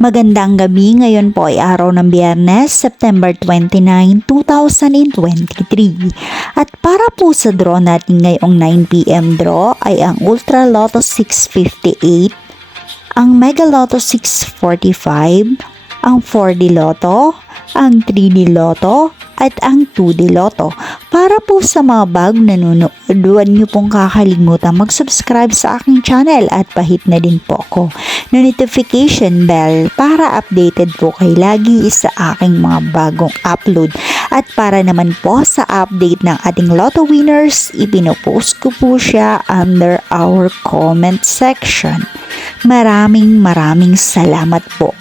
Magandang gabi, ngayon po ay araw ng Biyernes, September 29, 2023. At para po sa draw natin ngayong 9pm draw ay ang Ultra Lotto 658, ang Mega Lotto 645, ang 4D Lotto, ang 3D Lotto, at ang 2D Lotto. Para po sa mga bagong nanonood, huwag niyo pong kakalimutan mag-subscribe sa aking channel at pahit na din po ako na notification bell para updated po kayo lagi sa aking mga bagong upload. At para naman po sa update ng ating Lotto winners, ipinopost ko po siya under our comment section. Maraming salamat po.